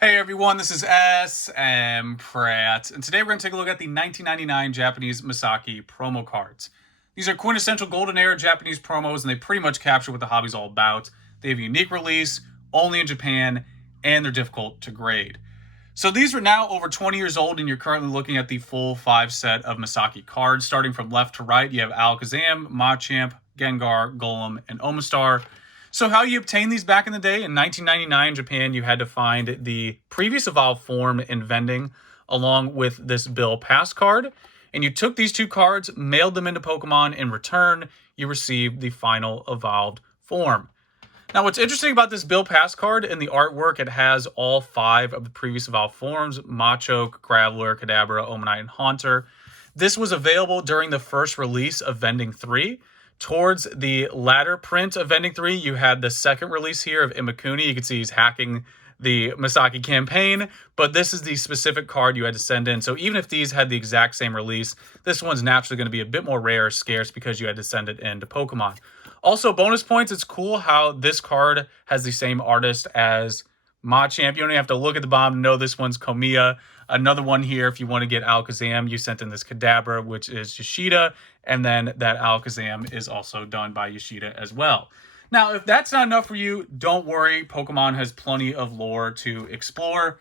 Hey everyone, this is SM Pratt, and today we're going to take a look at the 1999 Japanese Masaki promo cards. These are quintessential golden era Japanese promos, and they pretty much capture what the hobby's all about. They have a unique release, only in Japan, and they're difficult to grade. So these are now over 20 years old, and you're currently looking at the full 5 set of Masaki cards. Starting from left to right, you have Alakazam, Machamp, Gengar, Golem, and Omastar. So how you obtain these back in the day? In 1999 Japan, you had to find the previous evolved form in vending along with this Bill Pass card. And you took these two cards, mailed them into Pokemon. In return, you received the final evolved form. Now, what's interesting about this Bill Pass card, in the artwork, it has all 5 of the previous evolved forms: Machoke, Graveler, Kadabra, Omanite, and Haunter. This was available during the first release of Vending 3. Towards the latter print of Vending 3, you had the second release here of Imakuni. You can see he's hacking the Masaki campaign, but this is the specific card you had to send in. So even if these had the exact same release, this one's naturally going to be a bit more rare or scarce because you had to send it in to Pokemon. Also, bonus points, it's cool how this card has the same artist as Machamp. You don't even have to look at the bottom to know this one's Komiya. Another one here, if you want to get Alakazam, you sent in this Kadabra, which is Yoshida, and then that Alakazam is also done by Yoshida as well. Now, if that's not enough for you, don't worry. Pokemon has plenty of lore to explore.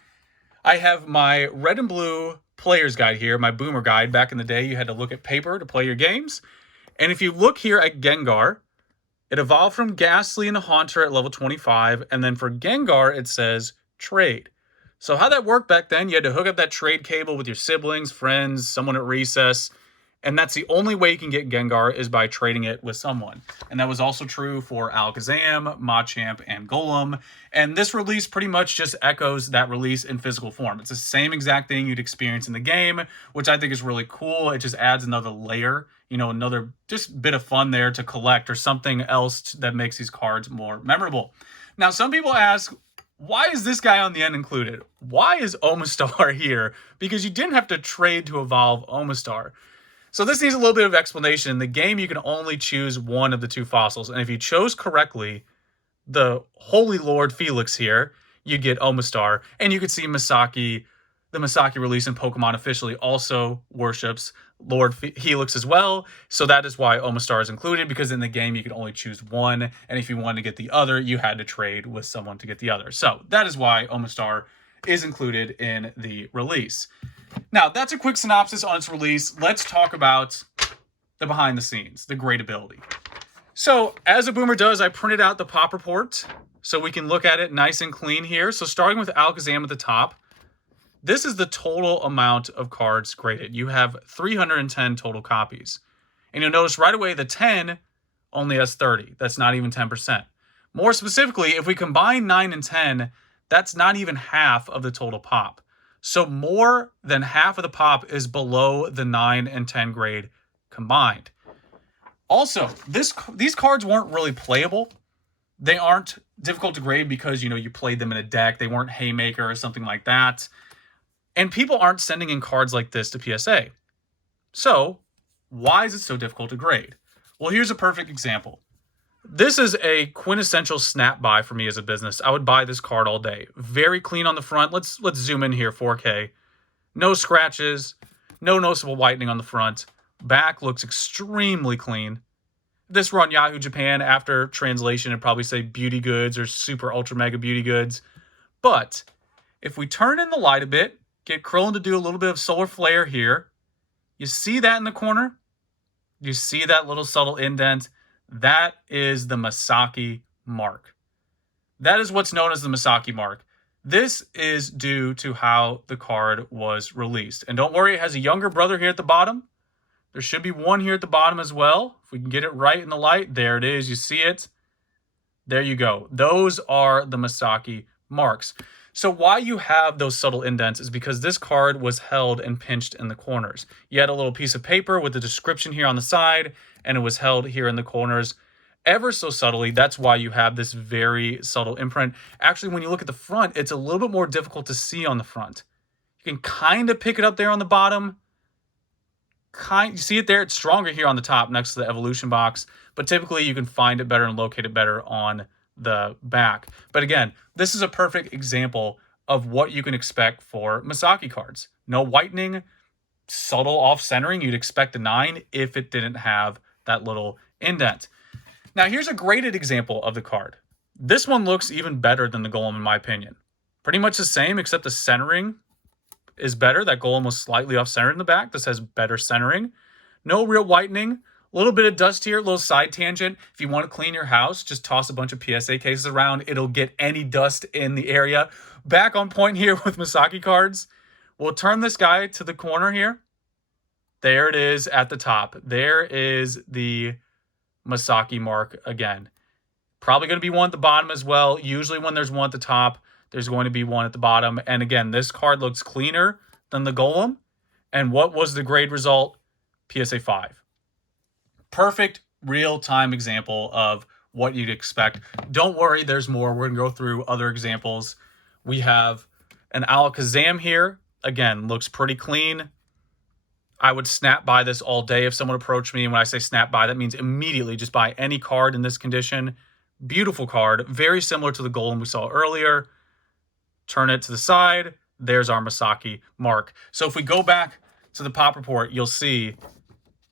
I have my red and blue player's guide here, my boomer guide. Back in the day, you had to look at paper to play your games. And if you look here at Gengar, it evolved from Ghastly into Haunter at level 25, and then for Gengar, it says trade. So how that worked back then, you had to hook up that trade cable with your siblings, friends, someone at recess, and that's the only way you can get Gengar is by trading it with someone. And that was also true for Alakazam, Machamp, and Golem. And this release pretty much just echoes that release in physical form. It's the same exact thing you'd experience in the game, which I think is really cool. It just adds another layer, another just bit of fun there to collect, or something else that makes these cards more memorable. Now, some people ask, why is this guy on the end included? Why is Omastar here? Because you didn't have to trade to evolve Omastar. So this needs a little bit of explanation. In the game, you can only choose one of the 2 fossils. And if you chose correctly, the Holy Lord Felix here, you get Omastar. And you could see Masaki, the Masaki release in Pokemon officially also worships Lord Helix as well. So that is why Omastar is included, because in the game you could only choose one. And if you wanted to get the other, you had to trade with someone to get the other. So that is why Omastar is included in the release. Now, that's a quick synopsis on its release. Let's talk about the behind the scenes, the grade ability. So, as a boomer does, I printed out the pop report so we can look at it nice and clean here. So, starting with Alakazam at the top, this is the total amount of cards graded. You have 310 total copies. And you'll notice right away the 10 only has 30. That's not even 10%. More specifically, if we combine 9 and 10, that's not even half of the total pop. So more than half of the pop is below the 9 and 10 grade combined. Also, these cards weren't really playable. They aren't difficult to grade because, you played them in a deck. They weren't Haymaker or something like that. And people aren't sending in cards like this to PSA. So why is it so difficult to grade? Well, here's a perfect example. This is a quintessential snap buy for me as a business. I would buy this card all day. Very clean on the front. Let's zoom in here, 4K. No scratches, no noticeable whitening on the front. Back looks extremely clean. This were on Yahoo Japan. After translation, it'd probably say beauty goods or super ultra mega beauty goods. But if we turn in the light a bit, get Krillin to do a little bit of solar flare here, you see that in the corner? You see that little subtle indent? That is the Misaki Mark. That is what's known as the Misaki Mark. This is due to how the card was released. And don't worry, it has a younger brother here at the bottom. There should be one here at the bottom as well. If we can get it right in the light, there it is. You see it? There you go. Those are the Misaki marks. So why you have those subtle indents is because this card was held and pinched in the corners. You had a little piece of paper with the description here on the side, and it was held here in the corners ever so subtly. That's why you have this very subtle imprint. Actually, when you look at the front, it's a little bit more difficult to see on the front. You can kind of pick it up there on the bottom. You see it there? It's stronger here on the top next to the evolution box, but typically you can find it better and locate it better on the back. But again, this is a perfect example of what you can expect for Masaki cards. No whitening, subtle off-centering. You'd expect a 9 if it didn't have that little indent. Now, here's a graded example of the card. This one looks even better than the Golem, in my opinion. Pretty much the same, except the centering is better. That Golem was slightly off-centered in the back. This has better centering. No real whitening. A little bit of dust here, a little side tangent. If you want to clean your house, just toss a bunch of PSA cases around. It'll get any dust in the area. Back on point here with Masaki cards. We'll turn this guy to the corner here. There it is at the top. There is the Misaki Mark again. Probably going to be one at the bottom as well. Usually when there's one at the top, there's going to be one at the bottom. And again, this card looks cleaner than the Golem. And what was the grade result? PSA 5. Perfect real-time example of what you'd expect. Don't worry, there's more. We're going to go through other examples. We have an Alakazam here. Again, looks pretty clean. I would snap buy this all day if someone approached me. And when I say snap buy, that means immediately just buy any card in this condition. Beautiful card. Very similar to the Golem we saw earlier. Turn it to the side. There's our Misaki Mark. So if we go back to the pop report, you'll see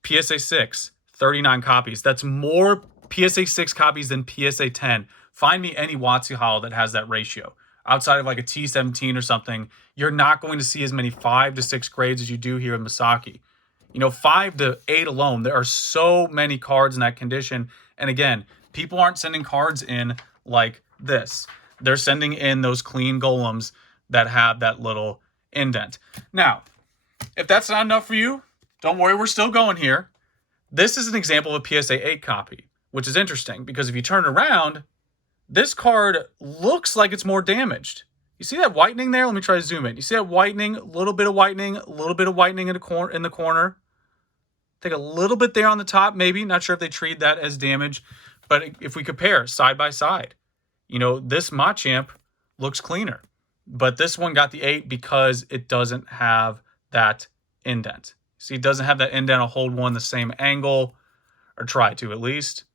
PSA 6. 39 copies. That's more PSA 6 copies than PSA 10. Find me any WotC Holo that has that ratio. Outside of like a T17 or something, you're not going to see as many 5 to 6 grades as you do here in Masaki. 5 to 8 alone. There are so many cards in that condition. And again, people aren't sending cards in like this. They're sending in those clean Golems that have that little indent. Now, if that's not enough for you, don't worry, we're still going here. This is an example of a PSA 8 copy, which is interesting because if you turn it around, this card looks like it's more damaged. You see that whitening there? Let me try to zoom in. You see that whitening? A little bit of whitening, a little bit of whitening in the corner. I think a little bit there on the top, maybe. Not sure if they treat that as damage. But if we compare side by side, this Machamp looks cleaner. But this one got the 8 because it doesn't have that indent. See, it doesn't have that indent. I'll hold one the same angle, or try to at least.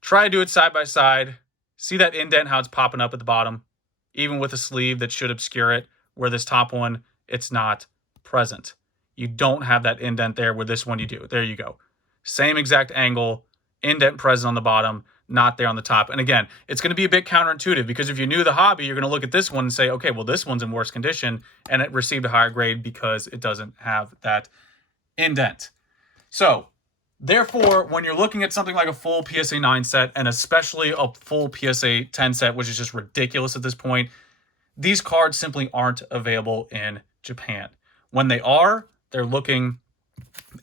Try to do it side by side. See that indent, how it's popping up at the bottom, even with a sleeve that should obscure it, where this top one, it's not present. You don't have that indent there, where this one you do. There you go. Same exact angle, indent present on the bottom, not there on the top. And again, it's going to be a bit counterintuitive because if you're new to the hobby, you're going to look at this one and say, okay, well, this one's in worse condition and it received a higher grade because it doesn't have that indent. So therefore, when you're looking at something like a full PSA 9 set and especially a full PSA 10 set, which is just ridiculous at this point, these cards simply aren't available in Japan. When they are, they're looking,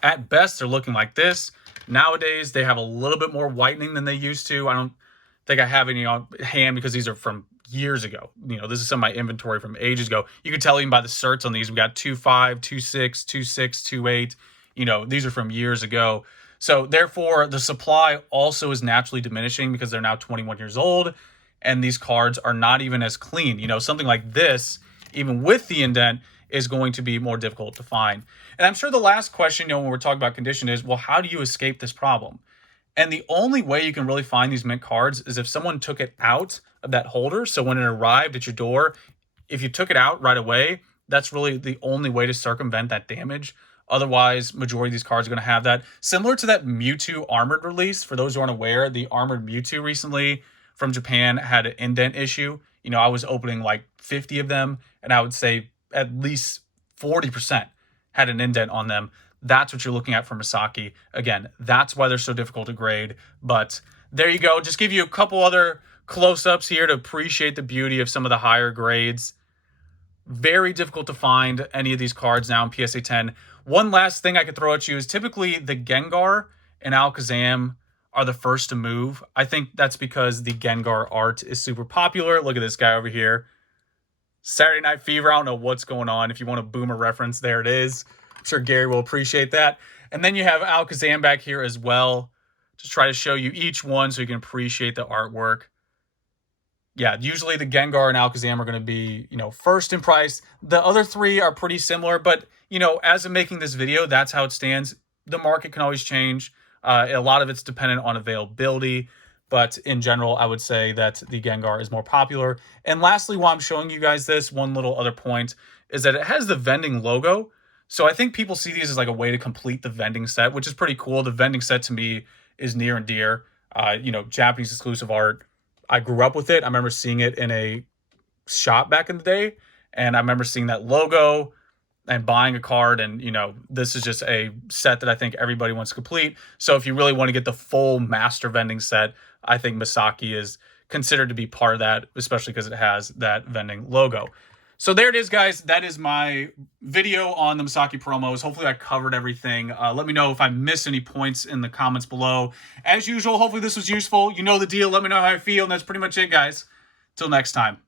at best, they're looking like this. Nowadays, they have a little bit more whitening than they used to. I don't think I have any on hand because these are from years ago. This is some of my inventory from ages ago. You can tell even by the certs on these. We got 2.5, 2.6, 2.6, 2.8. These are from years ago. So therefore, the supply also is naturally diminishing because they're now 21 years old. And these cards are not even as clean. Something like this, even with the indent, is going to be more difficult to find. And I'm sure the last question, when we're talking about condition is, well, how do you escape this problem? And the only way you can really find these mint cards is if someone took it out of that holder. So when it arrived at your door, if you took it out right away, that's really the only way to circumvent that damage. Otherwise, majority of these cards are going to have that. Similar to that Mewtwo Armored release. For those who aren't aware, the Armored Mewtwo recently from Japan had an indent issue. I was opening like 50 of them, and I would say at least 40% had an indent on them. That's what you're looking at for Masaki. Again, that's why they're so difficult to grade. But there you go. Just give you a couple other close-ups here to appreciate the beauty of some of the higher grades. Very difficult to find any of these cards now in PSA 10. One last thing I could throw at you is typically the Gengar and Alakazam are the first to move. I think that's because the Gengar art is super popular. Look at this guy over here. Saturday Night Fever, I don't know what's going on. If you want a boomer reference, there it is. I'm sure Gary will appreciate that. And then you have Alakazam back here as well. Just try to show you each one so you can appreciate the artwork. Yeah, usually the Gengar and Alakazam are going to be, first in price. The other three are pretty similar, but, as of making this video, that's how it stands. The market can always change. A lot of it's dependent on availability. But in general, I would say that the Gengar is more popular. And lastly, while I'm showing you guys this, one little other point is that it has the vending logo. So I think people see these as like a way to complete the vending set, which is pretty cool. The vending set to me is near and dear. Japanese exclusive art. I grew up with it. I remember seeing it in a shop back in the day, and I remember seeing that logo and buying a card. And this is just a set that I think everybody wants to complete. So if you really want to get the full master vending set, I think Masaki is considered to be part of that, especially because it has that vending logo. So there it is, guys. That is my video on the Masaki promos. Hopefully I covered everything. Let me know if I missed any points in the comments below. As usual, hopefully this was useful. You know the deal. Let me know how I feel. And that's pretty much it, guys. Till next time.